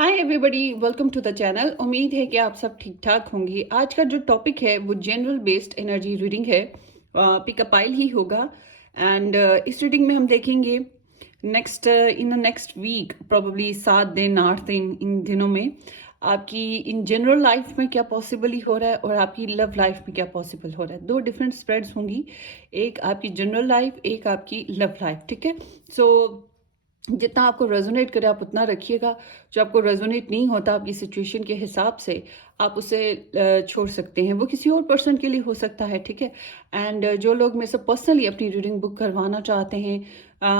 Hi everybody, welcome to the channel. उम्मीद है कि आप सब ठीक ठाक होंगे। आज का जो टॉपिक है वो जनरल बेस्ड एनर्जी रीडिंग है। पिकअप आइल ही होगा। एंड इस रीडिंग में हम देखेंगे next in the next week, probably 7 दिन 8 दिन, इन दिनों में आपकी इन जनरल लाइफ में क्या पॉसिबली हो रहा है और आपकी लव लाइफ में क्या पॉसिबल हो रहा है। दो डिफरेंट स्प्रेड्स होंगी, एक आपकी जनरल लाइफ, एक आपकी लव लाइफ। ठीक है। सो जितना आपको रेजोनेट करे आप उतना रखिएगा। जो आपको रेजोनेट नहीं होता आपकी सिचुएशन के हिसाब से, आप उसे छोड़ सकते हैं। वो किसी और पर्सन के लिए हो सकता है। ठीक है। एंड जो लोग मेरे से पर्सनली अपनी रीडिंग बुक करवाना चाहते हैं,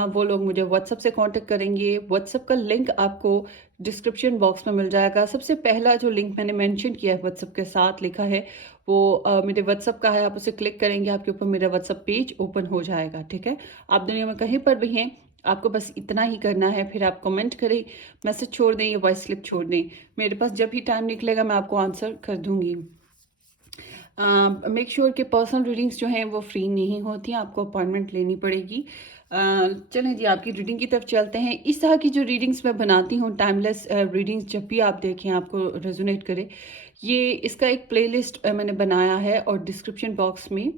वो लोग मुझे व्हाट्सएप से कांटेक्ट करेंगे। व्हाट्सएप का लिंक आपको डिस्क्रिप्शन बॉक्स में मिल जाएगा। सबसे पहला जो लिंक मैंने मेंशन किया है व्हाट्सएप के साथ लिखा है, वो मेरे व्हाट्सएप का है। आप उसे क्लिक करेंगे, आपके ऊपर मेरा व्हाट्सएप पेज ओपन हो जाएगा। ठीक है। आप दुनिया में कहीं पर भी हैं, आपको बस इतना ही करना है। फिर आप कमेंट करें, मैसेज छोड़ दें या वॉइस क्लिप छोड़ दें। मेरे पास जब भी टाइम निकलेगा मैं आपको आंसर कर दूंगी। मेक श्योर कि पर्सनल रीडिंग्स जो हैं वो फ्री नहीं होती, आपको अपॉइंटमेंट लेनी पड़ेगी। चलें जी, आपकी रीडिंग की तरफ चलते हैं। इस तरह की जो रीडिंग्स मैं बनाती हूँ, टाइमलेस रीडिंग्स, जब भी आप देखें आपको रेजोनेट करे, ये इसका एक प्लेलिस्ट मैंने बनाया है और डिस्क्रिप्शन बॉक्स में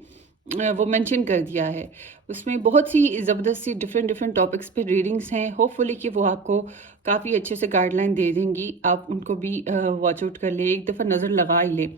वो मेंशन कर दिया है। उसमें बहुत सी ज़बरदस्त सी डिफरेंट डिफरेंट टॉपिक्स पे रीडिंग्स हैं। होपफुली कि वो आपको काफ़ी अच्छे से गाइडलाइन दे देंगी। आप उनको भी वॉच आउट कर ले, एक दफ़ा नज़र लगा ही ले।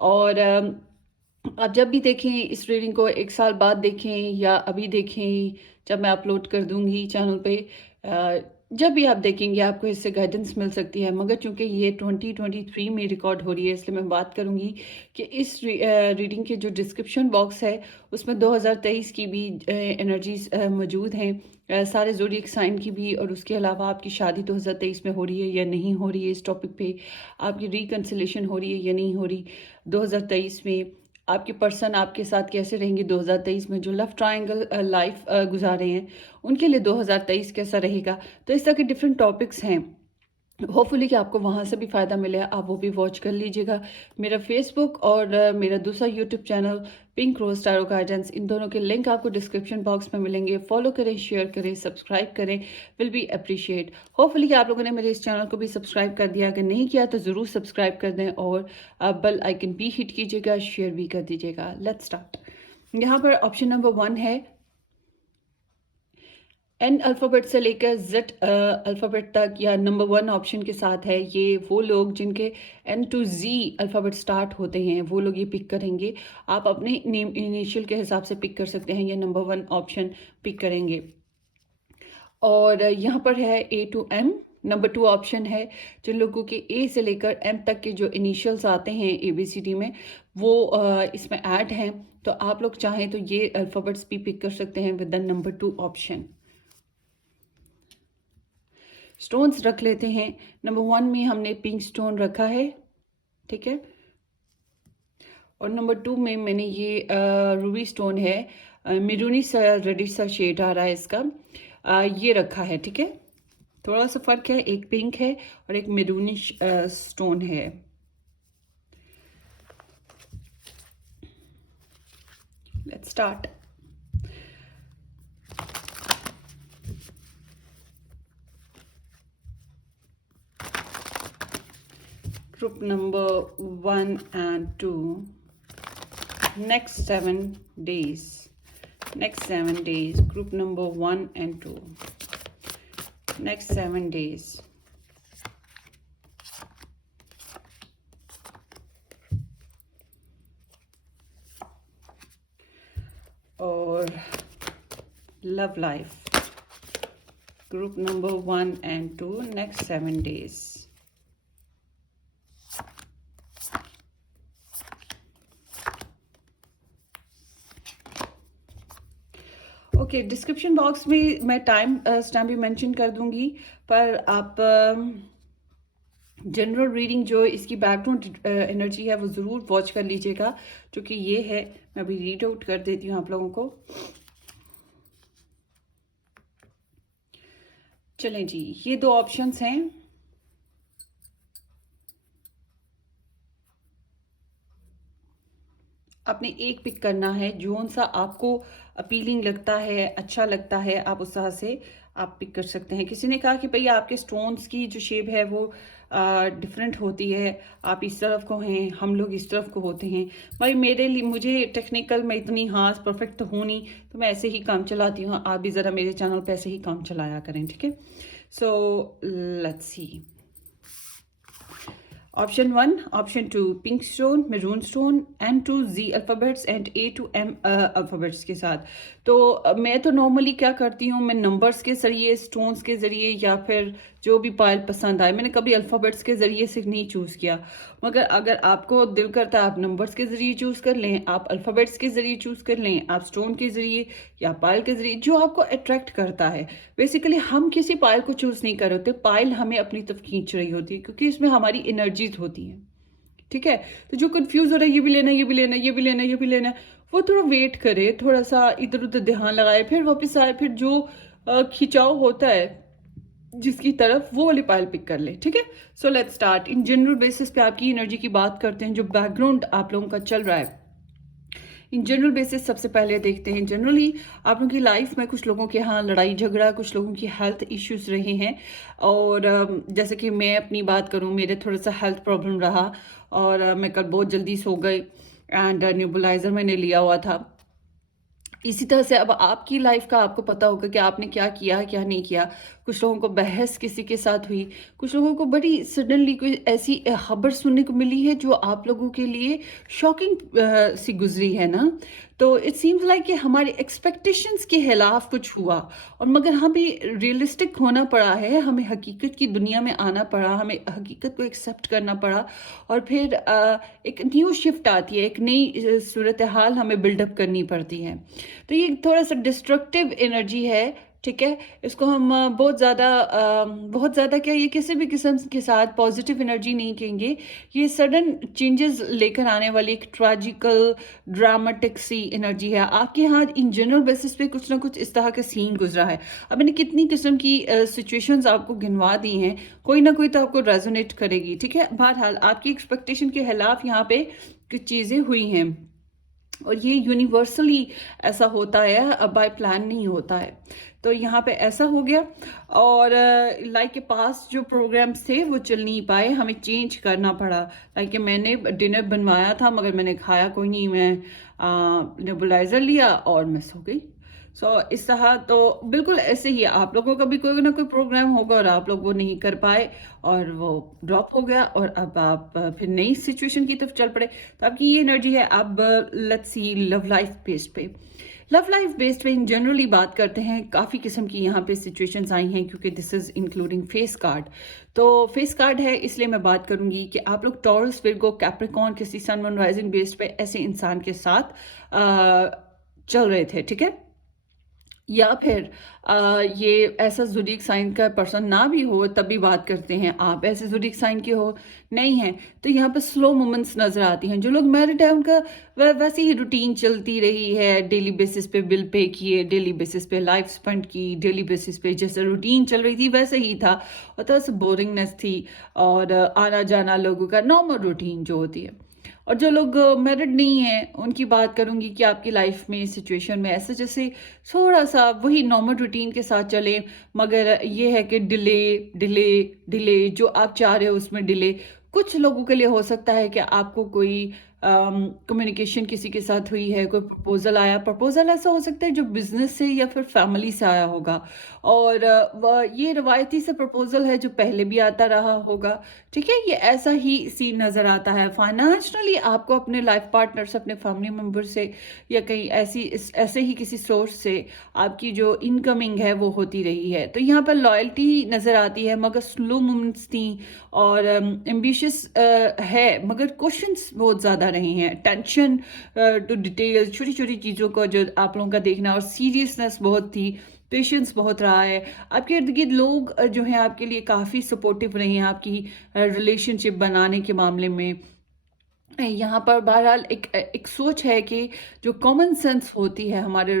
और आप जब भी देखें इस रीडिंग को, 1 साल बाद देखें या अभी देखें, जब मैं अपलोड कर दूंगी चैनल पे, जब भी आप देखेंगे आपको इससे गाइडेंस मिल सकती है। मगर चूंकि ये 2023 में रिकॉर्ड हो रही है, इसलिए मैं बात करूंगी कि इस रीडिंग के जो डिस्क्रिप्शन बॉक्स है उसमें 2023 की भी एनर्जीज मौजूद हैं, सारे ज़ोडिएक साइन की भी। और उसके अलावा आपकी शादी 2023 में हो रही है या नहीं हो रही है, इस टॉपिक पे आपकी रिकन्सिलेशन हो रही है या नहीं हो रही 2023 में, आपके पर्सन आपके साथ कैसे रहेंगे 2023 में, जो लव ट्रायंगल लाइफ गुजारे हैं उनके लिए 2023 कैसा रहेगा। तो इस तरह के डिफरेंट टॉपिक्स हैं। होपफुली कि आपको वहाँ से भी फ़ायदा मिले, आप वो भी वॉच कर लीजिएगा। मेरा फेसबुक और मेरा दूसरा YouTube channel pink rose tarot guidance, इन दोनों के लिंक आपको डिस्क्रिप्शन बॉक्स में मिलेंगे। फॉलो करें, शेयर करें, सब्सक्राइब करें, विल बी अप्रिशिएट। होपफुली कि आप लोगों ने मेरे इस चैनल को भी सब्सक्राइब कर दिया। अगर नहीं किया तो ज़रूर सब्सक्राइब कर दें और बेल आइकन भी हिट कीजिएगा, शेयर भी कर दीजिएगा। Let's start. यहाँ पर ऑप्शन नंबर 1 है, एन अल्फ़ाबेट से लेकर जेड अल्फ़ाबेट तक, या नंबर 1 ऑप्शन के साथ है। ये वो लोग जिनके N to G alphabet start होते हैं, वो लोग ये पिक करेंगे। आप अपने नेम इनिशियल के हिसाब से पिक कर सकते हैं, ये नंबर 1 ऑप्शन पिक करेंगे। और यहाँ पर है ए टू एम, नंबर 2 ऑप्शन है। जिन लोगों के ए से लेकर एम तक के जो इनिशियल्स आते हैं ABCD में, वो इसमें ऐड हैं। तो आप लोग चाहें तो ये अल्फ़ाबेट्स भी पिक कर सकते हैं with the number 2 option. Stones रख लेते हैं। नंबर 1 में हमने पिंक स्टोन रखा है। ठीक है। और नंबर 2 में मैंने ये रूबी स्टोन है, मेरूनी सा रेडिश सा शेड आ रहा है इसका, ये रखा है। ठीक है। थोड़ा सा फर्क है, एक पिंक है और एक मेरूनिश स्टोन है। Let's start. Group number 1 and 2, next 7 days, next 7 days, group number 1 and 2, next 7 days। और love life, group number 1 and 2, next 7 days। Okay, description box में मैं टाइम स्टैम्प भी मेंशन कर दूंगी, पर आप जनरल रीडिंग जो इसकी बैकग्राउंड एनर्जी है वो ज़रूर वॉच कर लीजिएगा, क्योंकि ये है। मैं अभी रीड आउट कर देती हूँ आप लोगों को। चलें जी, ये 2 ऑप्शंस हैं। आपने एक पिक करना है, जोन सा आपको अपीलिंग लगता है, अच्छा लगता है, आप उस तरह से आप पिक कर सकते हैं। किसी ने कहा कि भई आपके स्टोन्स की जो शेप है वो डिफरेंट होती है, आप इस तरफ को हैं, हम लोग इस तरफ को होते हैं। भाई मेरे लिए, मुझे टेक्निकल में इतनी ख़ास परफेक्ट तो हूँ नहीं, तो मैं ऐसे ही काम चलाती हूँ। आप भी ज़रा मेरे चैनल पे ऐसे ही काम चलाया करें, ठीक है। So let's see. Option 1, Option 2, pink stone, maroon stone, N to Z alphabets and A to M alphabets के साथ। तो मैं तो नॉर्मली क्या करती हूँ, मैं नंबर्स के ज़रिए, स्टोन्स के ज़रिए, या फिर जो भी पायल पसंद आए, मैंने कभी अल्फ़ाबेट्स के ज़रिए से नहीं चूज़ किया। मगर अगर आपको दिल करता है आप नंबर्स के ज़रिए चूज़ कर लें, आप अल्फ़ाबेट्स के ज़रिए चूज़ कर लें, आप स्टोन के ज़रिए या पायल के ज़रिए, जो आपको अट्रैक्ट करता है। बेसिकली हम किसी पायल को चूज़ नहीं कर रहे होते, पायल हमें अपनी तरफ खींच रही होती है, क्योंकि इसमें हमारी एनर्जीज होती हैं, ठीक है। तो जो कंफ्यूज हो रहा है, ये भी लेना, ये भी लेना, ये भी लेना, ये भी लेना, वो थोड़ा वेट करे, थोड़ा सा इधर उधर ध्यान लगाए, फिर वापस आए, फिर जो खिंचाव होता है जिसकी तरफ, वो वाली पायल पिक कर ले, ठीक है। So let's start. In general basis पे आपकी एनर्जी की बात करते हैं, जो बैकग्राउंड आप लोगों का चल रहा है। इन जनरल बेसिस सबसे पहले देखते हैं, जनरली आप लोगों की लाइफ में कुछ लोगों के यहाँ लड़ाई झगड़ा, कुछ लोगों की हेल्थ इश्यूज रहे हैं। और जैसे कि मैं अपनी बात करूँ, मेरे थोड़ा सा हेल्थ प्रॉब्लम रहा, और मैं कल बहुत जल्दी सो गई, एंड न्यूबुलाइजर मैंने लिया हुआ था। इसी तरह से अब आपकी लाइफ का आपको पता होगा कि आपने क्या किया क्या नहीं किया। कुछ लोगों को बहस किसी के साथ हुई, कुछ लोगों को बड़ी सडनली कोई ऐसी खबर सुनने को मिली है जो आप लोगों के लिए शॉकिंग सी गुजरी है ना। तो इट सीम्स लाइक कि हमारे एक्सपेक्टेशंस के खिलाफ कुछ हुआ, और मगर हमें रियलिस्टिक होना पड़ा है, हमें हकीकत की दुनिया में आना पड़ा, हमें हकीकत को एक्सेप्ट करना पड़ा, और फिर एक न्यू शिफ्ट आती है, एक नई सूरत हाल हमें बिल्डअप करनी पड़ती है। तो ये थोड़ा सा डिस्ट्रक्टिव एनर्जी है, ठीक है। इसको हम बहुत ज़्यादा क्या, ये किसी भी किस्म के साथ पॉजिटिव एनर्जी नहीं कहेंगे। ये सडन चेंजेस लेकर आने वाली एक ट्रेजिकल ड्रामेटिक सी एनर्जी है। आपके यहाँ इन जनरल बेसिस पे कुछ ना कुछ इस तरह का सीन गुजरा है। अब मैंने कितनी किस्म की सिचुएशंस आपको गिनवा दी हैं, कोई ना कोई तो आपको रेजोनेट करेगी, ठीक है। बहरहाल आपकी एक्सपेक्टेशन के खिलाफ यहाँ पे कुछ चीज़ें हुई हैं, और ये यूनिवर्सली ऐसा होता है, अब बाय प्लान नहीं होता है। तो यहाँ पे ऐसा हो गया, और लाइक के पास जो प्रोग्राम्स थे वो चल नहीं पाए, हमें चेंज करना पड़ा। लाइक कि मैंने डिनर बनवाया था मगर मैंने खाया कोई नहीं, मैं नेबुलाइजर लिया और मैं सो गई। सो इस तरह तो बिल्कुल ऐसे ही आप लोगों का भी कोई ना कोई प्रोग्राम होगा और आप लोग वो नहीं कर पाए, और वो ड्रॉप हो गया, और अब आप फिर नई सिचुएशन की तरफ चल पड़े। तो आपकी ये एनर्जी है। अब let's see love life based पे। लव लाइफ बेस्ड पे इन जनरली बात करते हैं, काफ़ी किस्म की यहाँ पे सिचुएशंस आई हैं, क्योंकि this is including face card. तो फेस कार्ड है, इसलिए मैं बात करूंगी कि आप लोग टॉरस, विर्गो, कैप्रिकॉर्न, किसी सन मून राइजिंग बेस्ड पे ऐसे इंसान के साथ चल रहे थे, ठीक है। या फिर ये ऐसा ज़ोडिएक साइन का पर्सन ना भी हो, तब भी बात करते हैं, आप ऐसे ज़ोडिएक साइन के हो नहीं हैं, तो यहाँ पे स्लो मोमेंट्स नज़र आती हैं। जो लोग मैरिड है उनका वैसे ही रूटीन चलती रही है, डेली बेसिस पे बिल पे किए, डेली बेसिस पे लाइफ स्पेंड की, डेली बेसिस पे जैसे रूटीन चल रही थी वैसे ही था, और थोड़ा सा बोरिंगनेस थी, और आना जाना लोगों का नॉर्मल रूटीन जो होती है। और जो लोग मैरिड नहीं हैं उनकी बात करूंगी कि आपकी लाइफ में सिचुएशन में ऐसा जैसे थोड़ा सा वही नॉर्मल रूटीन के साथ चले, मगर ये है कि डिले डिले डिले, जो आप चाह रहे हो उसमें डिले। कुछ लोगों के लिए हो सकता है कि आपको कोई कम्युनिकेशन किसी के साथ हुई है, कोई प्रपोजल आया, प्रपोजल ऐसा हो सकता है जो बिजनेस से या फिर फैमिली से आया होगा, और ये रवायती से प्रपोजल है जो पहले भी आता रहा होगा, ठीक है। ये ऐसा ही सीन नज़र आता है। फाइनेंशियली आपको अपने लाइफ पार्टनर से, अपने फैमिली मेम्बर से, या कहीं ऐसे ही किसी सोर्स से आपकी जो इनकमिंग है वो होती रही है। तो यहाँ पर लॉयल्टी नज़र आती है, मगर स्लो मोमेंट्स थी, और एम्बिशियस है, मगर क्वेश्चंस बहुत ज़्यादा रहे हैं। टेंशन टू डिटेल, छोटी छोटी चीज़ों को जो आप लोगों का देखना, और सीरियसनेस बहुत थी, पेशेंस बहुत रहा है। आपके इर्द गिर्द लोग जो हैं आपके लिए काफ़ी सपोर्टिव रहे हैं आपकी रिलेशनशिप बनाने के मामले में। यहाँ पर बहरहाल एक सोच है कि जो कॉमन सेंस होती है हमारे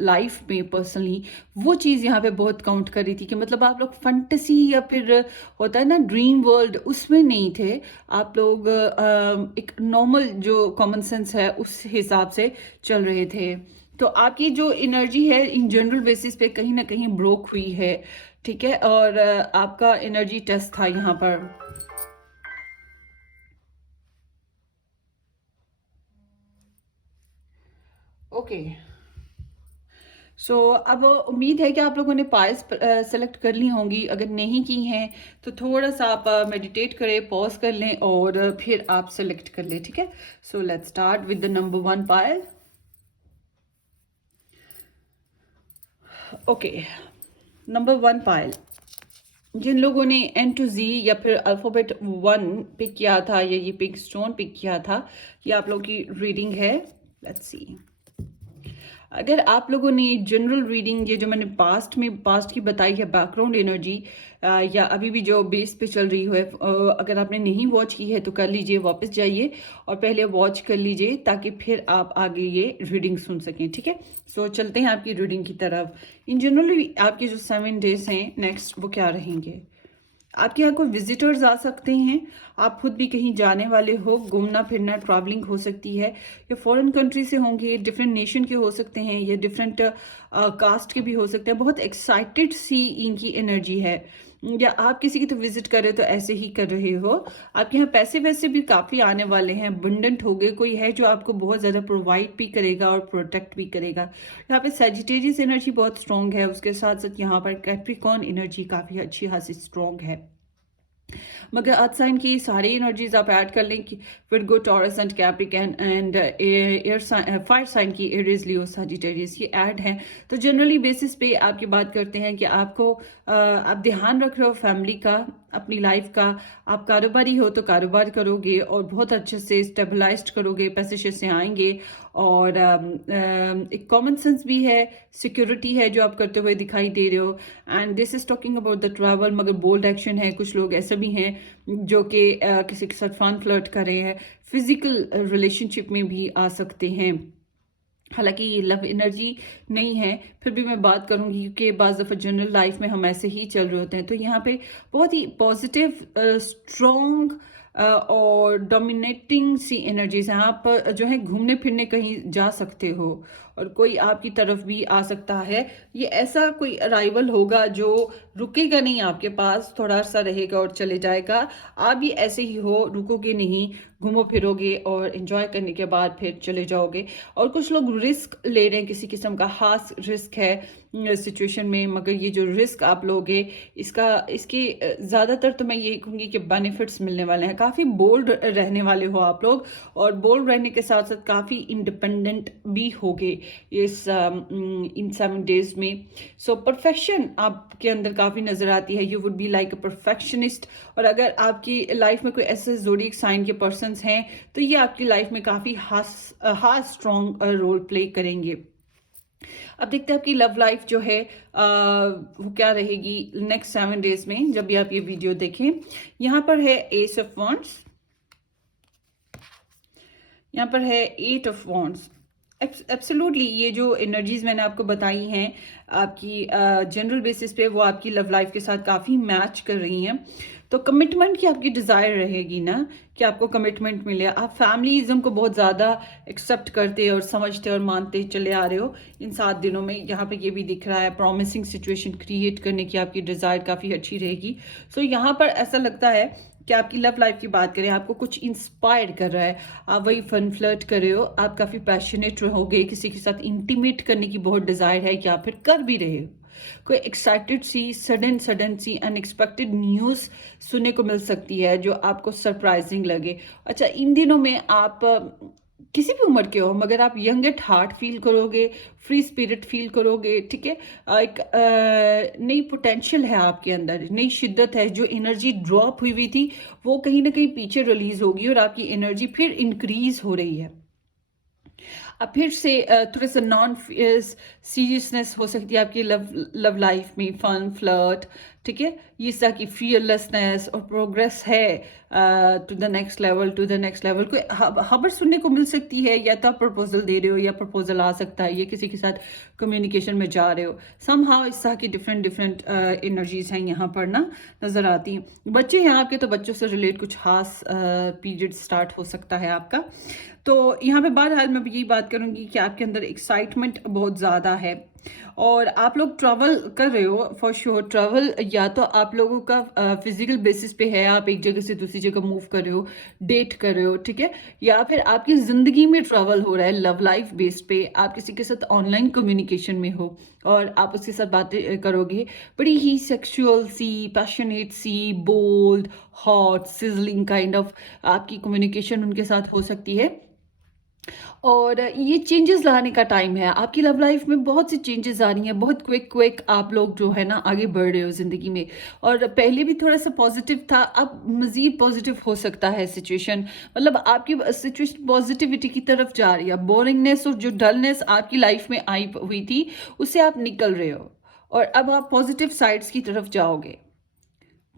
लाइफ में पर्सनली, वो चीज़ यहाँ पे बहुत काउंट कर रही थी, कि मतलब आप लोग फंटेसी या फिर होता है ना ड्रीम वर्ल्ड, उसमें नहीं थे आप लोग। एक नॉर्मल जो कॉमन सेंस है उस हिसाब से चल रहे थे। तो आपकी जो एनर्जी है इन जनरल बेसिस पे कहीं ना कहीं ब्रोक हुई है, ठीक है, और आपका एनर्जी टेस्ट था यहाँ पर। ओके, सो अब उम्मीद है कि आप लोगों ने पायल्स सेलेक्ट कर ली होंगी। अगर नहीं की हैं तो थोड़ा सा आप मेडिटेट करें, पॉज कर लें और फिर आप सेलेक्ट कर लें, ठीक है। So let's start with the number 1 Payal. Okay, number 1 पायल, जिन लोगों ने एन टू जी या फिर अल्फ़ाबेट 1 पिक किया था या ये पिक स्टोन पिक किया था, ये आप लोगों की रीडिंग है। लेट्स सी, अगर आप लोगों ने जनरल रीडिंग, ये जो मैंने पास्ट की बताई है बैकग्राउंड एनर्जी, या अभी भी जो बेस पे चल रही है, अगर आपने नहीं वॉच की है तो कर लीजिए, वापस जाइए और पहले वॉच कर लीजिए ताकि फिर आप आगे ये रीडिंग सुन सकें, ठीक है। सो चलते हैं आपकी रीडिंग की तरफ। इन जनरली आपके जो 7 डेज हैं नेक्स्ट, वो क्या रहेंगे। आपके यहाँ कोई विजिटर्स आ सकते हैं, आप खुद भी कहीं जाने वाले हो, घूमना फिरना ट्रैवलिंग हो सकती है, या फॉरेन कंट्री से होंगे, डिफरेंट नेशन के हो सकते हैं, या डिफरेंट कास्ट के भी हो सकते हैं। बहुत एक्साइटेड सी इनकी एनर्जी है, या आप किसी की तो विजिट कर रहे हो तो ऐसे ही कर रहे हो। आपके यहाँ पैसे वैसे भी काफ़ी आने वाले हैं, अबंडेंट हो गए, कोई है जो आपको बहुत ज़्यादा प्रोवाइड भी करेगा और प्रोटेक्ट भी करेगा। यहाँ पे सैजिटेरियस एनर्जी बहुत स्ट्रॉन्ग है, उसके साथ साथ यहाँ पर कैप्रिकॉर्न एनर्जी काफ़ी अच्छी खासी स्ट्रॉन्ग है। मगर अर्थ साइन की सारी एनर्जीज आप ऐड कर लें कि Virgo, Taurus and Capricorn and fire sign की एरीज, लियो, सजिटेरियस, ये ऐड हैं। तो जनरली बेसिस पे आपकी बात करते हैं कि आपको आप ध्यान रख रहे हो फैमिली का, अपनी लाइफ का। आप कारोबारी हो तो कारोबार करोगे और बहुत अच्छे से स्टेबलाइज्ड करोगे, पैसे शैसे आएंगे, और एक कॉमन सेंस भी है, सिक्योरिटी है जो आप करते हुए दिखाई दे रहे हो। And this is talking about the travel, मगर बोल्ड एक्शन है। कुछ लोग ऐसे भी हैं जो कि किसी के साथ फन फ्लर्ट कर रहे हैं, फिजिकल रिलेशनशिप में भी आ सकते हैं। हालांकि ये लव एनर्जी नहीं है, फिर भी मैं बात करूंगी क्योंकि बाज़ दफ़ा जनरल लाइफ में हम ऐसे ही चल रहे होते हैं। तो यहाँ पे बहुत ही पॉजिटिव, स्ट्रॉन्ग और डोमिनेटिंग सी एनर्जीज हैं। आप जो है घूमने फिरने कहीं जा सकते हो और कोई आपकी तरफ भी आ सकता है। ये ऐसा कोई अराइवल होगा जो रुकेगा नहीं आपके पास, थोड़ा सा रहेगा और चले जाएगा। आप भी ऐसे ही हो, रुकोगे नहीं, घूमो फिरोगे और एंजॉय करने के बाद फिर चले जाओगे। और कुछ लोग रिस्क ले रहे हैं, किसी किस्म का खास रिस्क है सिचुएशन में, मगर ये जो रिस्क आप लोगे इसके ज़्यादातर तो मैं ये कहूँगी कि बेनिफिट्स मिलने वाले हैं। काफ़ी बोल्ड रहने वाले हो आप लोग, और बोल्ड रहने के साथ साथ काफ़ी इंडिपेंडेंट भी होगे इस इन 7 डेज में। सो परफेक्शन आपके अंदर काफ़ी नज़र आती है, you would be like a perfectionist. और अगर आपकी लाइफ में कोई ऐसे ज़ोडिएक साइन के पर्सन्स हैं तो ये आपकी लाइफ में काफ़ी हाई स्ट्रॉन्ग रोल प्ले करेंगे। अब देखते हैं आपकी लव लाइफ जो है वो क्या रहेगी नेक्स्ट 7 डेज में, जब भी आप ये वीडियो देखें। यहाँ पर है एस ऑफ वॉन्ड्स, यहाँ पर है 8 ऑफ वॉन्ड्स। एब्सोल्युटली ये जो एनर्जीज मैंने आपको बताई हैं आपकी जनरल बेसिस पे, वो आपकी लव लाइफ के साथ काफ़ी मैच कर रही हैं। तो कमिटमेंट की आपकी डिज़ायर रहेगी ना, कि आपको कमिटमेंट मिले। आप फैमिलीज़म को बहुत ज़्यादा एक्सेप्ट करते और समझते और मानते चले आ रहे हो इन 7 दिनों में। यहाँ पे ये भी दिख रहा है, प्रॉमिसिंग सिचुएशन क्रिएट करने की आपकी डिज़ायर काफ़ी अच्छी रहेगी। सो यहाँ पर ऐसा लगता है कि आपकी लव लाइफ की बात करें, आपको कुछ इंस्पायर कर रहा है, आप वही फन फ्लर्ट कर रहे हो, आप काफ़ी पैशनेट रहोगे, किसी के साथ इंटीमेट करने की बहुत डिज़ायर है, या फिर कर भी रहे हो। कोई एक्साइटेड सी सडन सी अनएक्सपेक्टेड न्यूज़ सुनने को मिल सकती है जो आपको सरप्राइजिंग लगे। अच्छा, इन दिनों में आप किसी भी उम्र के हो, मगर आप यंग एट हार्ट फील करोगे, फ्री स्पिरिट फील करोगे, ठीक है। एक नई पोटेंशियल है आपके अंदर, नई शिद्दत है। जो एनर्जी ड्रॉप हुई थी वो कहीं ना कहीं पीछे रिलीज होगी और आपकी एनर्जी फिर इंक्रीज हो रही है। अब फिर से थोड़ा सा नॉन सीरियसनेस हो सकती है आपकी लव लाइफ में, फन फ्लर्ट, ठीक है, ये इस तरह की फियरलेसनेस और प्रोग्रेस है to the next level, to the next level. कोई खबर सुनने को मिल सकती है, या तो आप प्रपोजल दे रहे हो या प्रपोजल आ सकता है, या किसी के साथ कम्युनिकेशन में जा रहे हो। समहाउ इस तरह की डिफरेंट डिफरेंट एनर्जीज हैं यहाँ पर ना नज़र आती हैं। बच्चे हैं आपके, तो बच्चों से रिलेट कुछ खास पीरियड स्टार्ट हो सकता है आपका। तो यहाँ पे बहरहाल मैं यही बात करूँगी कि आपके अंदर एक्साइटमेंट बहुत ज़्यादा है, और आप लोग ट्रैवल कर रहे हो फॉर श्योर। ट्रैवल या तो आप लोगों का फिजिकल बेसिस पे है, आप एक जगह से दूसरी जगह मूव कर रहे हो, डेट कर रहे हो, ठीक है, या फिर आपकी ज़िंदगी में ट्रैवल हो रहा है लव लाइफ बेस पे। आप किसी के साथ ऑनलाइन कम्युनिकेशन में हो और आप उसके साथ बातें करोगे, बड़ी ही सेक्सुअल सी, पैशनेट सी, bold, hot, sizzling kind of आपकी कम्युनिकेशन उनके साथ हो सकती है। और ये चेंजेस लाने का टाइम है आपकी लव लाइफ में। बहुत सी चेंजेस आ रही हैं, बहुत क्विक क्विक आप लोग जो है ना आगे बढ़ रहे हो ज़िंदगी में। और पहले भी थोड़ा सा पॉजिटिव था, अब मज़ीद पॉजिटिव हो सकता है सिचुएशन। मतलब आपकी सिचुएशन पॉजिटिविटी की तरफ जा रही है। बोरिंगनेस और जो डलनेस आपकी लाइफ में आई हुई थी, उससे आप निकल रहे हो और अब आप पॉजिटिव साइड्स की तरफ जाओगे,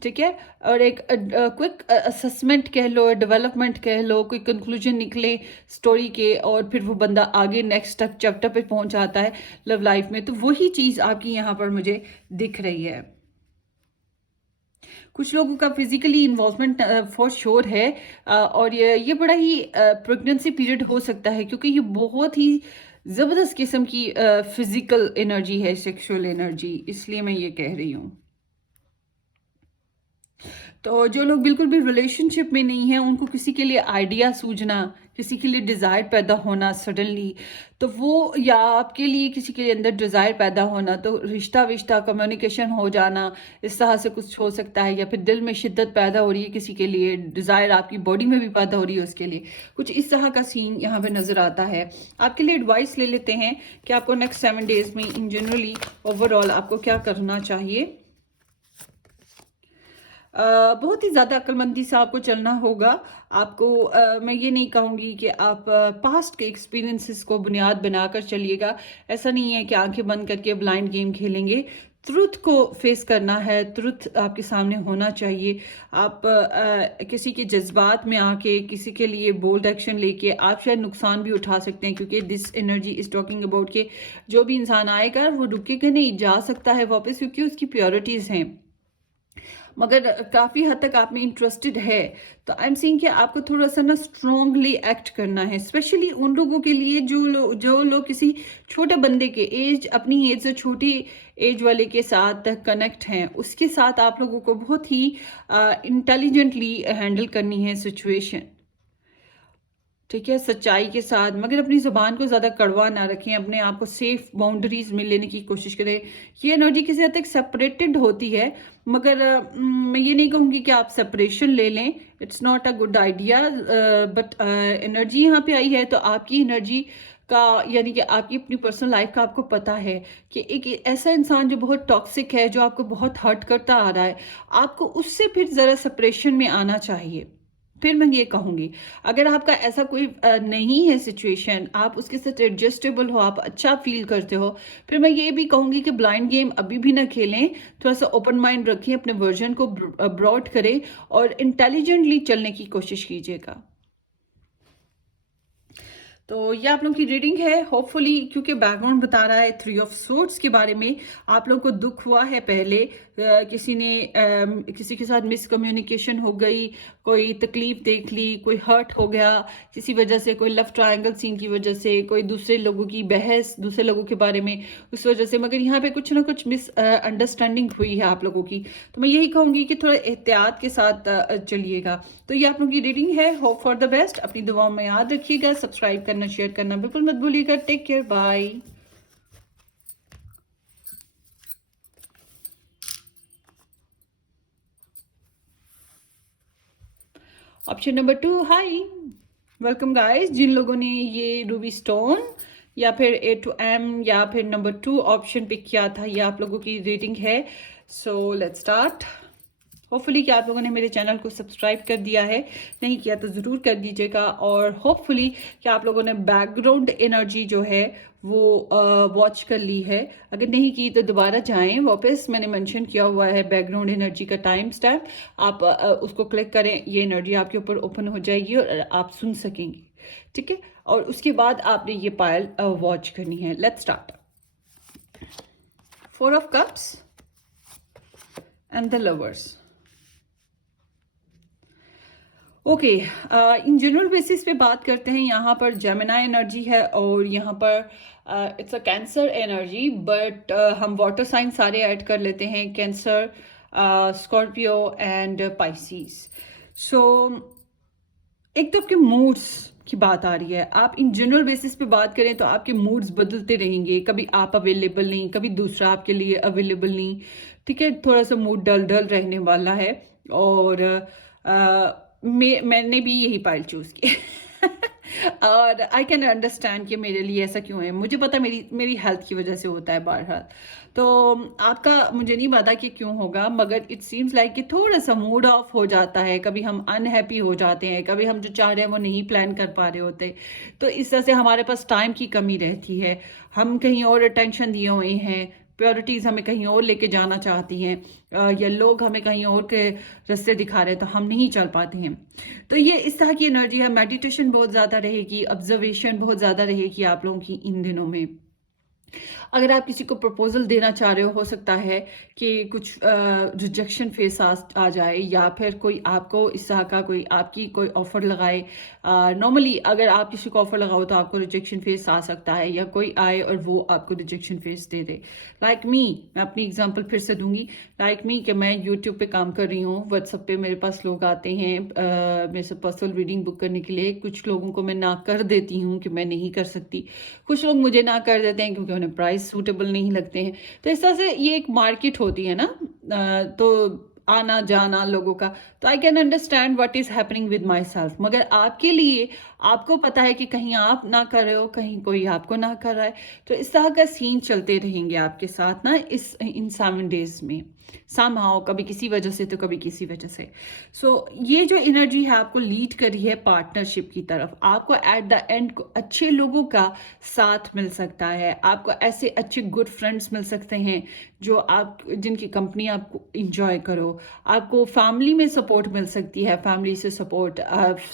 ठीक है। और एक क्विक असेसमेंट कह लो, डेवलपमेंट कह लो, कोई कंक्लूजन निकले स्टोरी के, और फिर वो बंदा आगे नेक्स्ट चैप्टर पे पहुंच जाता है लव लाइफ में। तो वही चीज़ आपकी यहाँ पर मुझे दिख रही है। कुछ लोगों का फिजिकली इन्वॉल्वमेंट फॉर श्योर है, और ये बड़ा ही प्रेगनेंसी पीरियड हो सकता है, क्योंकि ये बहुत ही ज़बरदस्त किस्म की फिजिकल एनर्जी है, सेक्सुअल एनर्जी, इसलिए मैं ये कह रही हूँ। तो जो लोग बिल्कुल भी रिलेशनशिप में नहीं हैं, उनको किसी के लिए आइडिया सूझना, किसी के लिए डिज़ायर पैदा होना सडनली, तो वो, या आपके लिए किसी के अंदर डिज़ायर पैदा होना, तो रिश्ता विश्ता कम्युनिकेशन हो जाना, इस तरह से कुछ हो सकता है। या फिर दिल में शिद्दत पैदा हो रही है किसी के लिए, डिज़ायर आपकी बॉडी में भी पैदा हो रही है उसके लिए, कुछ इस तरह का सीन यहाँ पे नज़र आता है। आपके लिए एडवाइस ले लेते हैं कि आपको नेक्स्ट 7 डेज़ में इन जनरली ओवरऑल आपको क्या करना चाहिए। बहुत ही ज़्यादा अक्लमंदी से आपको चलना होगा। आपको मैं ये नहीं कहूँगी कि आप पास्ट के एक्सपीरियंसेस को बुनियाद बनाकर चलिएगा। ऐसा नहीं है कि आंखें बंद करके ब्लाइंड गेम खेलेंगे। ट्रुथ को फेस करना है, ट्रुथ आपके सामने होना चाहिए। आप किसी के जज्बात में आके किसी के लिए बोल्ड एक्शन लेके आप शायद नुकसान भी उठा सकते हैं, क्योंकि this energy is talking about कि जो भी इंसान आएगा वो रुकेगा नहीं, जा सकता है वापस, क्योंकि उसकी प्योरिटीज़ हैं, मगर काफ़ी हद तक आप में इंटरेस्टेड है। तो आई एम सीइंग कि आपको थोड़ा सा ना स्ट्रोंगली एक्ट करना है, स्पेशली उन लोगों के लिए जो लोग किसी छोटे बंदे के एज, अपनी एज से छोटी एज वाले के साथ कनेक्ट हैं, उसके साथ आप लोगों को बहुत ही इंटेलिजेंटली हैंडल करनी है सिचुएशन, ठीक है, सच्चाई के साथ। मगर अपनी ज़ुबान को ज़्यादा कड़वा ना रखें, अपने आप को सेफ बाउंड्रीज में लेने की कोशिश करें। ये एनर्जी किसी हद तक सेपरेटेड होती है, मगर मैं ये नहीं कहूँगी कि आप सेपरेशन ले लें, it's not a good idea. But energy यहाँ पे आई है, तो आपकी एनर्जी का, यानी कि आपकी अपनी पर्सनल लाइफ का आपको पता है कि एक ऐसा इंसान जो बहुत टॉक्सिक है, जो आपको बहुत हर्ट करता आ रहा है, आपको उससे फिर ज़रा सेपरेशन में आना चाहिए। फिर मैं ये कहूँगी, अगर आपका ऐसा कोई नहीं है सिचुएशन, आप उसके साथ एडजस्टेबल हो, आप अच्छा फील करते हो, फिर मैं ये भी कहूँगी कि ब्लाइंड गेम अभी भी ना खेलें। थोड़ा सा ओपन माइंड रखें, अपने वर्जन को ब्रॉड करें और इंटेलिजेंटली चलने की कोशिश कीजिएगा। तो ये आप लोगों की रीडिंग है होपफुली, क्योंकि बैकग्राउंड बता रहा है 3 ऑफ सोर्ड्स के बारे में। आप लोगों को दुख हुआ है पहले, किसी के साथ मिसकम्युनिकेशन हो गई, कोई तकलीफ देख ली, कोई हर्ट हो गया किसी वजह से, कोई लव ट्रायंगल सीन की वजह से, कोई दूसरे लोगों की बहस दूसरे लोगों के बारे में उस वजह से, मगर यहाँ पे कुछ ना कुछ मिस अंडरस्टैंडिंग हुई है आप लोगों की। तो मैं यही कहूँगी कि थोड़ा एहतियात के साथ चलिएगा। तो ये आप लोगों की रीडिंग है, होप फॉर द बेस्ट। अपनी दुआओं में याद रखिएगा, सब्सक्राइब करना, शेयर करना बिल्कुल मत भूलिएगा। Take care, bye. Option number 2, hi, welcome guys. जिन लोगों ने ये रूबी स्टोन या फिर A to M या फिर नंबर 2 ऑप्शन पिक किया था, ये आप लोगों की रेटिंग है। So let's start. होपफुली कि आप लोगों ने मेरे चैनल को सब्सक्राइब कर दिया है, नहीं किया तो ज़रूर कर दीजिएगा। और होपफुली कि आप लोगों ने बैकग्राउंड एनर्जी जो है वो वॉच कर ली है। अगर नहीं की तो दोबारा जाएं वापस, मैंने मेंशन किया हुआ है बैकग्राउंड एनर्जी का टाइम स्टैम्प, आप उसको क्लिक करें, ये एनर्जी आपके ऊपर ओपन हो जाएगी और आप सुन सकेंगे। ठीक है, और उसके बाद आपने ये पायल वॉच करनी है। Let's start. 4 of cups and the lovers. Okay, in general basis पे बात करते हैं। यहाँ पर जेमिनाई एनर्जी है और यहाँ पर it's a cancer energy, but हम वाटर साइन सारे ऐड कर लेते हैं, कैंसर, स्कॉर्पियो एंड पाइसिस। सो एक तो आपके मूड्स की बात आ रही है। आप इन जनरल बेसिस पे बात करें तो आपके मूड्स बदलते रहेंगे, कभी आप अवेलेबल नहीं, कभी दूसरा आपके लिए अवेलेबल नहीं। ठीक है, थोड़ा सा मूड डल डल रहने वाला है। और मैंने भी यही पाइल चूज की और आई कैन अंडरस्टैंड कि मेरे लिए ऐसा क्यों है। मुझे पता मेरी मेरी हेल्थ की वजह से होता है बहरहाल। तो आपका मुझे नहीं पता कि क्यों होगा, मगर इट सीम्स लाइक कि थोड़ा सा मूड ऑफ हो जाता है, कभी हम अनहैप्पी हो जाते हैं, कभी हम जो चाह रहे हैं वो नहीं प्लान कर पा रहे होते। तो इस तरह से हमारे पास टाइम की कमी रहती है, हम कहीं और अटेंशन दिए हुए हैं, प्रायोरिटीज़ हमें कहीं और लेके जाना चाहती हैं, या लोग हमें कहीं और के रास्ते दिखा रहे हैं तो हम नहीं चल पाते हैं। तो ये इस तरह की एनर्जी है। मेडिटेशन बहुत ज़्यादा रहेगी, ऑब्जर्वेशन बहुत ज़्यादा रहेगी आप लोगों की इन दिनों में। अगर आप किसी को प्रपोजल देना चाह रहे हो सकता है कि कुछ रिजेक्शन फेस आ जाए, या फिर कोई आपको इस तरह का कोई आपकी कोई ऑफर लगाए। नॉर्मली अगर आप किसी को ऑफर लगाओ तो आपको रिजेक्शन फेस आ सकता है, या कोई आए और वो आपको रिजेक्शन फेस दे दे। लाइक मी, मैं अपनी एग्जांपल फिर से दूंगी। लाइक मी कि मैं यूट्यूब पे काम कर रही हूँ, व्हाट्सएप पे मेरे पास लोग आते हैं मेरे से पर्सनल रीडिंग बुक करने के लिए। कुछ लोगों को मैं ना कर देती हूँ कि मैं नहीं कर सकती, कुछ लोग मुझे ना कर देते हैं क्योंकि उन्हें प्राइस सूटेबल नहीं लगते हैं। तो इस तरह से ये एक मार्केट होती है ना, तो आना जाना लोगों का। तो I can understand what is happening with my self. मगर आपके लिए, आपको पता है कि कहीं आप ना कर रहे हो, कहीं कोई आपको ना कर रहा है। तो इस तरह का सीन चलते रहेंगे आपके साथ ना इस इन 7 डेज में, समहाउ कभी किसी वजह से तो कभी किसी वजह से। सो ये जो एनर्जी है आपको लीड करी है पार्टनरशिप की तरफ। आपको एट द एंड को अच्छे लोगों का साथ मिल सकता है, आपको ऐसे अच्छे गुड फ्रेंड्स मिल सकते हैं जो आप जिनकी कंपनी आपको इंजॉय करो। आपको फैमिली में सपोर्ट मिल सकती है, फैमिली से सपोर्ट,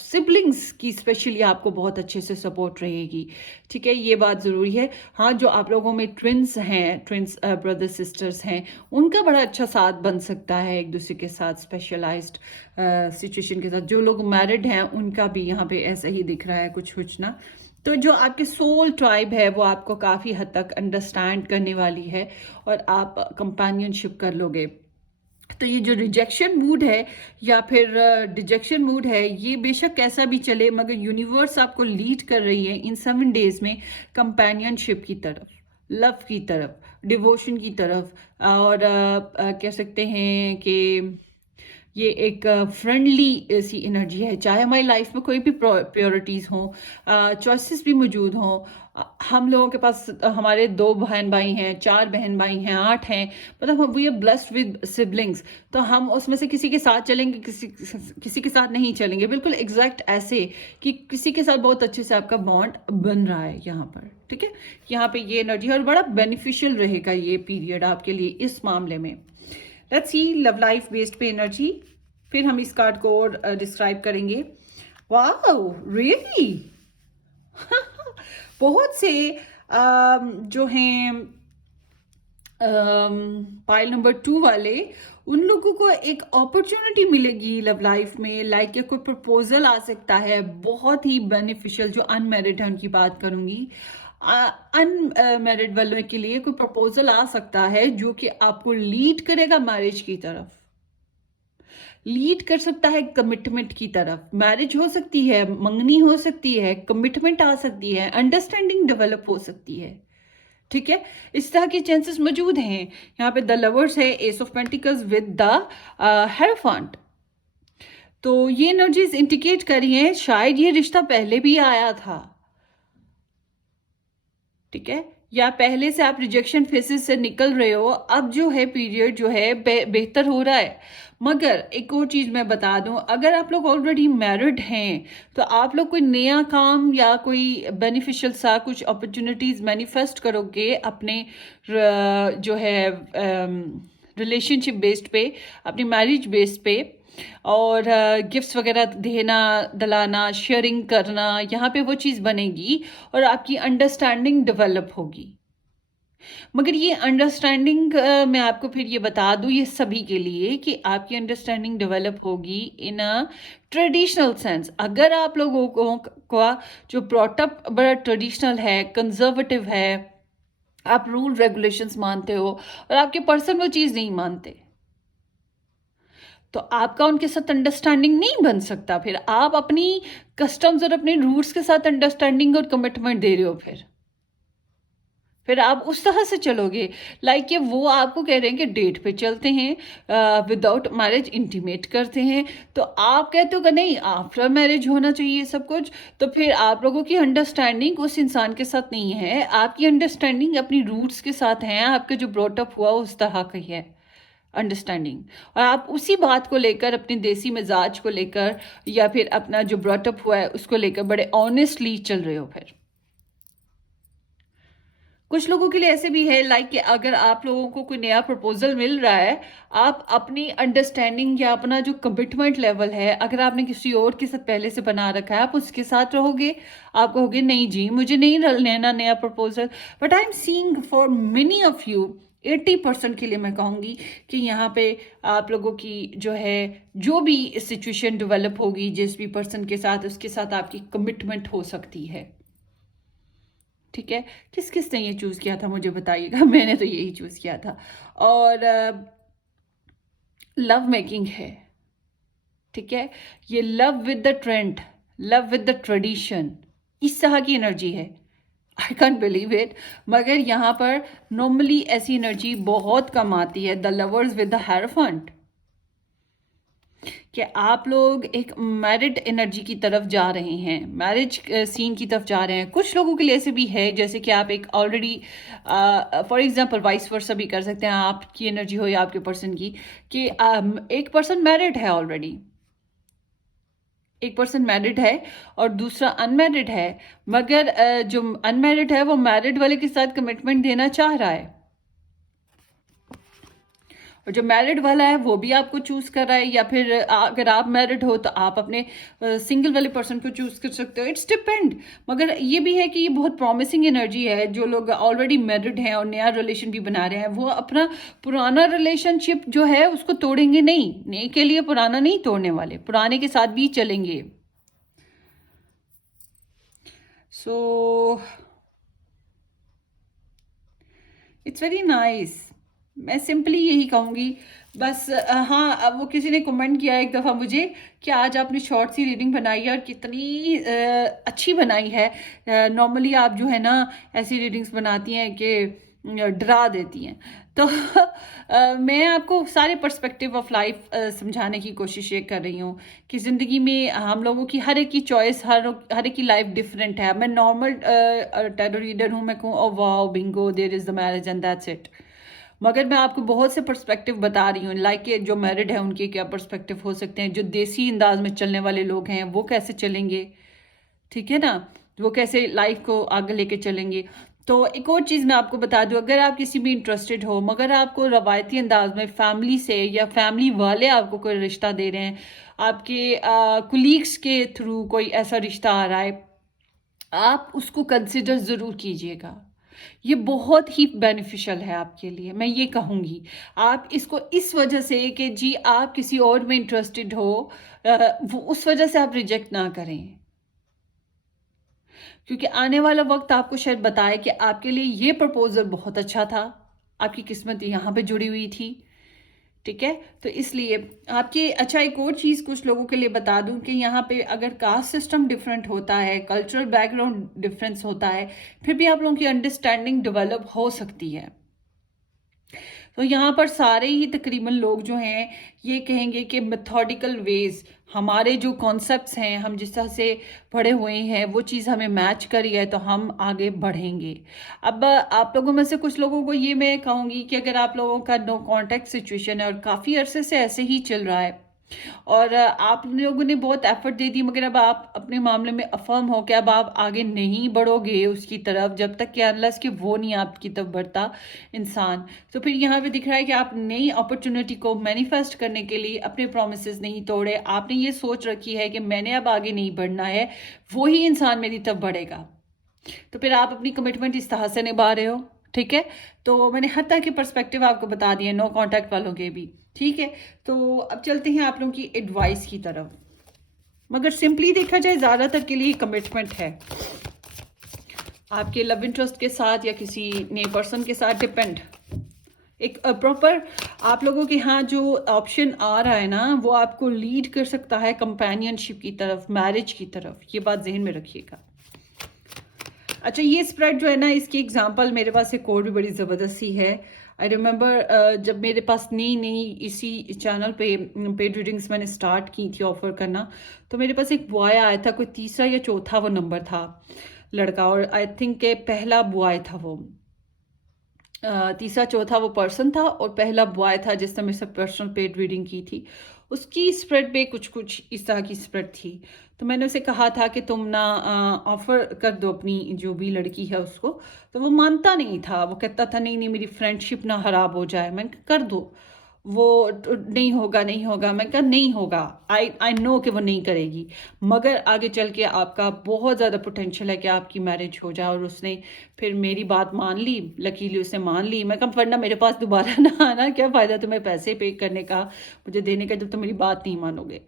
सिबलिंग्स की स्पेशली आपको बहुत अच्छे से सपोर्ट रहेगी। ठीक है, ये बात ज़रूरी है। हाँ, जो आप लोगों में ट्विंस हैं, ट्विंस ब्रदर सिस्टर्स हैं, उनका बड़ा अच्छा साथ बन सकता है एक दूसरे के साथ, स्पेशलाइज्ड सिचुएशन के साथ। जो लोग मैरिड हैं उनका भी यहाँ पे ऐसा ही दिख रहा है कुछ कुछ ना। तो जो आपके सोल ट्राइब है वो आपको काफ़ी हद तक अंडरस्टैंड करने वाली है और आप कंपेनियनशिप कर लोगे। तो ये जो रिजेक्शन मूड है या फिर डिजेक्शन मूड है, ये बेशक कैसा भी चले, मगर यूनिवर्स आपको लीड कर रही है इन 7 डेज में कंपेनियनशिप की तरफ, लव की तरफ, डिवोशन की तरफ। और कह सकते हैं कि ये एक फ्रेंडली सी एनर्जी है। चाहे हमारी लाइफ में कोई भी प्योरिटीज़ हों, चॉइसेस भी मौजूद हों, हम लोगों के पास हमारे 2 बहन भाई हैं, 4 बहन भाई हैं, 8 हैं, मतलब we are blessed with siblings. तो हम उसमें से किसी के साथ चलेंगे, किसी के साथ नहीं चलेंगे। बिल्कुल एग्जैक्ट ऐसे कि किसी के साथ बहुत अच्छे से आपका बॉन्ड बन रहा है यहाँ पर। ठीक है, यहाँ पे ये एनर्जी और बड़ा बेनिफिशियल रहेगा ये पीरियड आपके लिए इस मामले में। Let's see love life based पे एनर्जी, फिर हम इस कार्ड को और डिस्क्राइब करेंगे। वाओ, रियली बहुत से जो हैं पाइल नंबर 2 वाले, उन लोगों को एक अपॉर्चुनिटी मिलेगी लव लाइफ में। लाइक या कोई प्रपोजल आ सकता है बहुत ही बेनिफिशियल। जो अनमैरिड है उनकी बात करूंगी, अनमैरिड वालों के लिए कोई प्रपोजल आ सकता है जो कि आपको लीड करेगा मैरिज की तरफ, लीड कर सकता है कमिटमेंट की तरफ। मैरिज हो सकती है, मंगनी हो सकती है, कमिटमेंट आ सकती है, अंडरस्टैंडिंग डेवलप हो सकती है। ठीक है, इस तरह के चांसेस मौजूद हैं। यहाँ पे द लवर्स है, S of pentacles with the hierophant. तो ये एनर्जीज इंडिकेट करी हैं शायद ये रिश्ता पहले भी आया था। ठीक है, या पहले से आप रिजेक्शन फेसेस से निकल रहे हो, अब जो है पीरियड जो है बेहतर हो रहा है। मगर एक और चीज़ मैं बता दूं, अगर आप लोग ऑलरेडी मैरिड हैं तो आप लोग कोई नया काम या कोई बेनिफिशियल सा कुछ अपॉर्चुनिटीज़ मैनिफेस्ट करोगे अपने जो है रिलेशनशिप बेस्ड पे, अपनी मैरिज बेस्ड पे, और गिफ्ट्स वगैरह देना, दिलाना, शेयरिंग करना, यहाँ पे वो चीज़ बनेगी और आपकी अंडरस्टैंडिंग डेवलप होगी। मगर ये अंडरस्टैंडिंग मैं आपको फिर ये बता दूँ ये सभी के लिए कि आपकी अंडरस्टैंडिंग डेवलप होगी इन अ ट्रेडिशनल सेंस। अगर आप लोगों को का जो ब्रॉटअप बड़ा ट्रेडिशनल है, कंजर्वेटिव है, आप रूल रेगुलेशंस मानते हो और आपके पर्सन वो चीज़ नहीं मानते, तो आपका उनके साथ अंडरस्टैंडिंग नहीं बन सकता। फिर आप अपनी कस्टम्स और अपने रूल्स के साथ अंडरस्टैंडिंग और कमिटमेंट दे रहे हो, फिर आप उस तरह से चलोगे। लाइक कि वो आपको कह रहे हैं कि डेट पे चलते हैं, विदाउट मैरिज इंटीमेट करते हैं, तो आप कहते हो कि नहीं आफ्टर मैरिज होना चाहिए सब कुछ। तो फिर आप लोगों की अंडरस्टैंडिंग उस इंसान के साथ नहीं है, आपकी अंडरस्टैंडिंग अपनी रूट्स के साथ है, आपका जो ब्रॉटअप हुआ उस तरह का ही है अंडरस्टैंडिंग। और आप उसी बात को लेकर, अपने देसी मिजाज को लेकर या फिर अपना जो ब्रॉटअप हुआ है उसको लेकर बड़े ऑनेस्टली चल रहे हो। फिर कुछ लोगों के लिए ऐसे भी है, लाइक कि अगर आप लोगों को कोई नया प्रपोजल मिल रहा है, आप अपनी अंडरस्टैंडिंग या अपना जो कमिटमेंट लेवल है, अगर आपने किसी और के साथ पहले से बना रखा है, आप उसके साथ रहोगे। आप कहोगे नहीं जी मुझे नहीं लेना नया proposal. But I am seeing for many of you, 80% के लिए मैं कहूँगी कि यहाँ पे आप लोगों की जो है, जो भी सिचुएशन डेवलप होगी जिस भी पर्सन के साथ, उसके साथ आपकी कमिटमेंट हो सकती है। ठीक है, किस किस ने ये चूज़ किया था मुझे बताइएगा। मैंने तो यही चूज़ किया था। और लव मेकिंग है, ठीक है, ये love with the trend, love with the tradition, इस तरह की एनर्जी है। I can believe it. मगर यहाँ पर नॉर्मली ऐसी एनर्जी बहुत कम आती है। The lovers with the hierophant, कि आप लोग एक मैरिड एनर्जी की तरफ जा रहे हैं, मैरिज सीन की तरफ जा रहे हैं। कुछ लोगों के लिए ऐसे भी है जैसे कि आप एक already, for example vice versa भी कर सकते हैं, आपकी एनर्जी हो या आपके पर्सन की, कि एक पर्सन मैरिड है ऑलरेडी, एक पर्सन मैरिड है और दूसरा अनमैरिड है। मगर जो अनमैरिड है वो मैरिड वाले के साथ कमिटमेंट देना चाह रहा है, और जो मैरिड वाला है वो भी आपको चूज कर रहा है। या फिर अगर आप मैरिड हो तो आप अपने सिंगल वाले पर्सन को चूज कर सकते हो, इट्स डिपेंड। मगर ये भी है कि ये बहुत प्रॉमिसिंग एनर्जी है। जो लोग ऑलरेडी मैरिड हैं और नया रिलेशन भी बना रहे हैं, वो अपना पुराना रिलेशनशिप जो है उसको तोड़ेंगे नहीं, नए के लिए पुराना नहीं तोड़ने वाले, पुराने के साथ भी चलेंगे। So it's very nice. मैं सिंपली यही कहूँगी बस। हाँ, अब वो किसी ने कमेंट किया एक दफ़ा मुझे कि आज आपने शॉर्ट सी रीडिंग बनाई है और कितनी अच्छी बनाई है। नॉर्मली आप जो है ना ऐसी रीडिंग्स बनाती हैं कि डरा देती हैं। तो मैं आपको सारे पर्सपेक्टिव ऑफ लाइफ समझाने की कोशिश ये कर रही हूँ कि ज़िंदगी में हम लोगों की हर एक की चॉइस, हर एक की लाइफ डिफरेंट है। मैं नॉर्मल टैरो रीडर हूँ, मैं कहूँ oh wow bingo there is the marriage and that's it. मगर मैं आपको बहुत से पर्सपेक्टिव बता रही हूँ, लाइक के जो मैरिड है उनके क्या पर्सपेक्टिव हो सकते हैं, जो देसी अंदाज में चलने वाले लोग हैं वो कैसे चलेंगे, ठीक है ना, वो कैसे लाइफ को आगे लेके चलेंगे। तो एक और चीज़ मैं आपको बता दूं, अगर आप किसी भी इंटरेस्टेड हो मगर आपको रवायती अंदाज में फैमिली से या फैमिली वाले आपको कोई रिश्ता दे रहे हैं, आपके कुलीग्स के थ्रू कोई ऐसा रिश्ता आ रहा है, आप उसको कंसिडर ज़रूर कीजिएगा। ये बहुत ही बेनिफिशियल है आपके लिए, मैं ये कहूँगी। आप इसको इस वजह से कि जी आप किसी और में इंटरेस्टेड हो, वो उस वजह से आप रिजेक्ट ना करें, क्योंकि आने वाला वक्त आपको शायद बताए कि आपके लिए ये प्रपोजल बहुत अच्छा था, आपकी किस्मत यहाँ पे जुड़ी हुई थी, ठीक है। तो इसलिए आपकी, अच्छा एक और चीज़ कुछ लोगों के लिए बता दूं कि यहाँ पे अगर कास्ट सिस्टम डिफरेंट होता है, कल्चरल बैकग्राउंड डिफरेंस होता है, फिर भी आप लोगों की अंडरस्टैंडिंग डेवलप हो सकती है। तो यहाँ पर सारे ही तकरीबन लोग जो हैं ये कहेंगे कि मेथोडिकल वेज, हमारे जो कॉन्सेप्ट्स हैं, हम जिस तरह से पढ़े हुए हैं वो चीज़ हमें मैच करी है तो हम आगे बढ़ेंगे। अब आप लोगों में से कुछ लोगों को ये मैं कहूँगी कि अगर आप लोगों का नो कॉन्टैक्ट सिचुएशन है और काफ़ी अरसे से ऐसे ही चल रहा है और आप लोगों ने बहुत एफर्ट दे दी, मगर अब आप अपने मामले में अफर्म हो कि अब आप आगे नहीं बढ़ोगे उसकी तरफ जब तक कि अनलेस कि वो नहीं आपकी तरफ बढ़ता इंसान। तो फिर यहाँ पे दिख रहा है कि आप नई अपॉर्चुनिटी को मैनिफेस्ट करने के लिए अपने प्रोमिसेस नहीं तोड़े, आपने ये सोच रखी है कि मैंने अब आगे नहीं बढ़ना है, वही इंसान मेरी तरफ बढ़ेगा। तो फिर आप अपनी कमिटमेंट इस तरह से निभा रहे हो, ठीक है। तो मैंने हर तरह के पर्सपेक्टिव आपको बता दिए, नो कांटेक्ट वालों के भी, ठीक है। तो अब चलते हैं आप लोगों की एडवाइस की तरफ। मगर सिंपली देखा जाए ज़्यादातर के लिए कमिटमेंट है आपके लव इंटरेस्ट के साथ या किसी नए पर्सन के साथ, डिपेंड। एक प्रॉपर आप लोगों के यहाँ जो ऑप्शन आ रहा है ना वो आपको लीड कर सकता है कंपेनियनशिप की तरफ, मैरिज की तरफ, ये बात जहन में रखिएगा। अच्छा, ये स्प्रेड जो है ना, इसकी एग्जांपल मेरे पास एक और भी बड़ी ज़बरदस्त सी है। आई रिमेंबर जब मेरे पास नई नई इसी चैनल पे पेड रीडिंग्स मैंने स्टार्ट की थी ऑफर करना, तो मेरे पास एक बॉय आया था, कोई तीसरा या चौथा वो नंबर था लड़का, और आई थिंक के पहला बॉय था वो, तीसरा चौथा वो पर्सन था और पहला बॉय था जिसने मेरे साथ पर्सनल पेड रीडिंग की थी। उसकी स्प्रेड पे कुछ कुछ इस तरह की स्प्रेड थी। तो मैंने उसे कहा था कि तुम ना ऑफ़र कर दो अपनी जो भी लड़की है उसको। तो वो मानता नहीं था, वो कहता था नहीं नहीं मेरी फ्रेंडशिप ना ख़राब हो जाए। मैंने कहा कर दो, वो नहीं होगा नहीं होगा। मैं कहा नहीं होगा, आई नो कि वो नहीं करेगी, मगर आगे चल के आपका बहुत ज़्यादा पोटेंशियल है कि आपकी मैरिज हो जाए। और उसने फिर मेरी बात मान ली, लकीली उसने मान ली। मैं कहा वरना मेरे पास दोबारा ना आना, क्या फ़ायदा तुम्हें पैसे पे करने का, मुझे देने का, जब तुम मेरी बात नहीं मानोगे।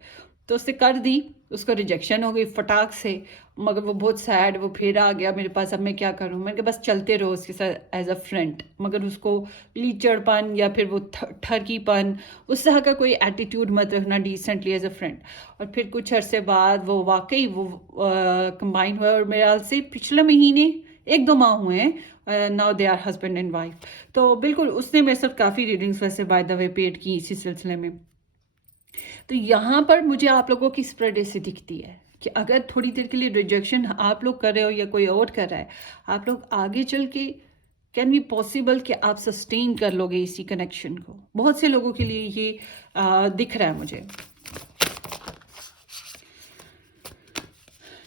तो उसने कर दी, उसका रिजेक्शन हो गई फटाक से। मगर वो बहुत सैड, वो फिर आ गया मेरे पास। अब मैं क्या करूं? मैंने कहा बस चलते रहो उसके साथ एज अ फ्रेंड, मगर उसको लीचड़पन या फिर वो ठरकीपन उस तरह का कोई एटीट्यूड मत रखना, डिसेंटली एज अ फ्रेंड। और फिर कुछ अरसे बाद वो वाकई वो कंबाइन हुआ और मेरे ख्याल से पिछले महीने 1-2 माह हुए हैं, now they are husband and wife. तो बिल्कुल उसने मेरे साथ काफ़ी रीडिंग्स वैसे बाय द वे पेड की इसी सिलसिले में। तो यहाँ पर मुझे आप लोगों की स्प्रेड ऐसी दिखती है कि अगर थोड़ी देर के लिए रिजेक्शन आप लोग कर रहे हो या कोई और कर रहा है, आप लोग आगे चल के कैन बी पॉसिबल कि आप सस्टेन कर लोगे इसी कनेक्शन को। बहुत से लोगों के लिए ये दिख रहा है मुझे।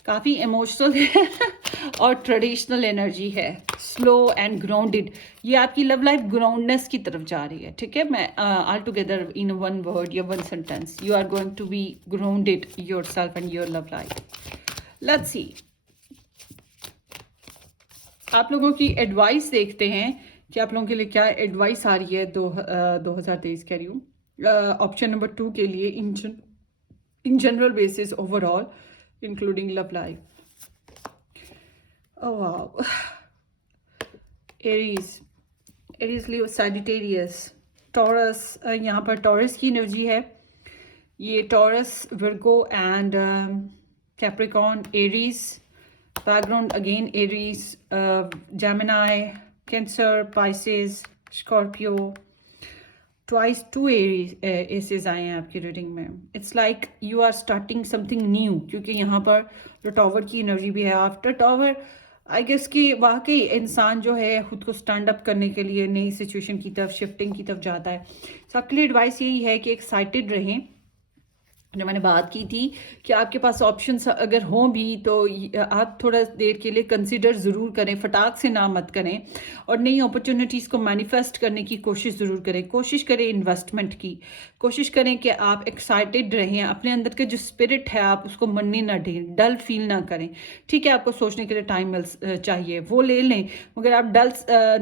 काफ़ी इमोशनल है और ट्रेडिशनल एनर्जी है, स्लो एंड ग्राउंडेड। ये आपकी लव लाइफ ग्राउंडनेस की तरफ जा रही है, ठीक है। मैं all together in one word या one sentence, you are going to be grounded yourself and your love life. Let's see, आप लोगों की एडवाइस देखते हैं कि आप लोगों के लिए क्या एडवाइस आ रही है 2023 कह रही हूँ। ऑप्शन नंबर 2 के लिए in general basis overall including love life. Oh wow. Aries, Leo, Sagittarius, Taurus, यहाँ पर Taurus की एनर्जी है। ये Taurus, Virgo and Capricorn, Aries, background again Aries, Gemini, Cancer, Pisces, Scorpio, twice 2 aces आए हैं आपकी रीडिंग में। It's like you are starting something new, क्योंकि यहाँ पर जो टॉवर की एनर्जी भी है। आफ्टर टॉवर आई गेस कि वाकई इंसान जो है खुद को स्टैंड अप करने के लिए नई सिचुएशन की तरफ, शिफ्टिंग की तरफ जाता है। तो आपके लिए एडवाइस यही है कि एक्साइटेड रहें। जो मैंने बात की थी कि आपके पास ऑप्शंस अगर हों भी तो आप थोड़ा देर के लिए कंसिडर ज़रूर करें, फटाक से ना मत करें, और नई अपॉर्चुनिटीज़ को मैनिफेस्ट करने की कोशिश ज़रूर करें। कोशिश करें इन्वेस्टमेंट की, कोशिश करें कि आप एक्साइटेड रहें, अपने अंदर के जो स्पिरिट है आप उसको मरने ना दें, डल फील ना करें। ठीक है, आपको सोचने के लिए टाइम चाहिए, वो ले लें, मगर आप डल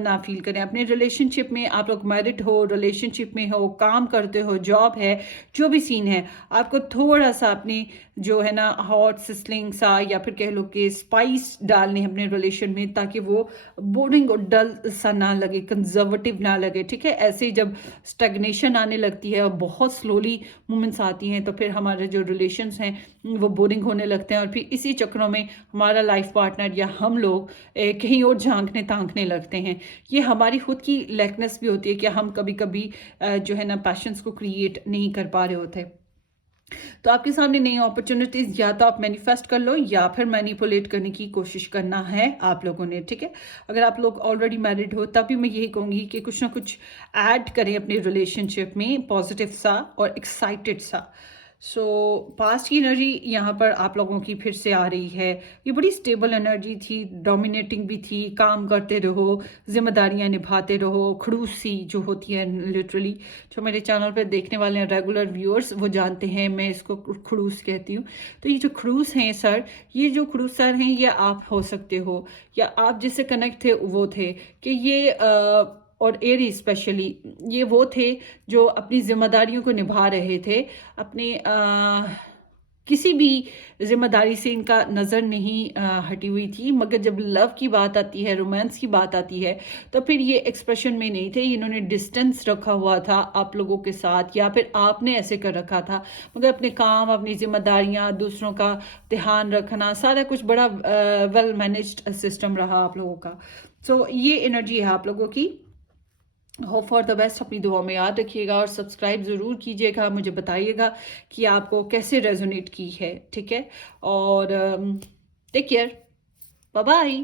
ना फील करें। अपने रिलेशनशिप में आप लोग मैरिड हो, रिलेशनशिप में हो, काम करते हो, जॉब है, जो भी सीन है, आपको थोड़ा सा अपनी जो है ना हॉट सिस्लिंग सा या फिर कह लो कि स्पाइस डालने हैं अपने रिलेशन में, ताकि वो बोरिंग और डल सा ना लगे, कंजर्वेटिव ना लगे, ठीक है। ऐसे ही जब स्टैग्नेशन आने लगती है और बहुत स्लोली मूवमेंट्स आती हैं, तो फिर हमारे जो रिलेशंस हैं वो बोरिंग होने लगते हैं, और फिर इसी चक्रों में हमारा लाइफ पार्टनर या हम लोग कहीं और झांकने तांकने लगते हैं। ये हमारी खुद की लैकनेस भी होती है कि हम कभी कभी जो है ना पैशंस को क्रिएट नहीं कर पा रहे होते। तो आपके सामने नई अपॉर्चुनिटीज या तो आप मैनिफेस्ट कर लो या फिर मैनिपुलेट करने की कोशिश करना है आप लोगों ने, ठीक है। अगर आप लोग ऑलरेडी मैरिड हो तभी मैं यही कहूँगी कि कुछ ना कुछ ऐड करें अपने रिलेशनशिप में, पॉजिटिव सा और एक्साइटेड सा। सो पास्ट की एनर्जी यहाँ पर आप लोगों की फिर से आ रही है। ये बड़ी स्टेबल एनर्जी थी, डोमिनेटिंग भी थी, काम करते रहो, जिम्मेदारियां निभाते रहो, खड़ूस सी जो होती है लिटरली। जो मेरे चैनल पर देखने वाले हैं रेगुलर व्यूअर्स वो जानते हैं मैं इसको खड़ूस कहती हूँ। तो ये जो खड़ूस हैं सर, ये जो खड़ूस सर हैं ये आप हो सकते हो, या आप जिससे कनेक्ट थे वो थे कि ये और एरी स्पेशली ये वो थे जो अपनी जिम्मेदारियों को निभा रहे थे, अपने किसी भी जिम्मेदारी से इनका नज़र नहीं हटी हुई थी। मगर जब लव की बात आती है, रोमांस की बात आती है, तो फिर ये एक्सप्रेशन में नहीं थे, इन्होंने डिस्टेंस रखा हुआ था आप लोगों के साथ, या फिर आपने ऐसे कर रखा था। मगर अपने काम, अपनी जिम्मेदारियां, दूसरों का ध्यान रखना, सारा कुछ बड़ा वेल मैनेज्ड सिस्टम रहा आप लोगों का। सो ये एनर्जी है आप लोगों की। होप फॉर द बेस्ट, अपनी दुआ में याद रखिएगा और सब्सक्राइब ज़रूर कीजिएगा, मुझे बताइएगा कि आपको कैसे रेजोनेट की है, ठीक है। और टेक केयर, बाय बाय।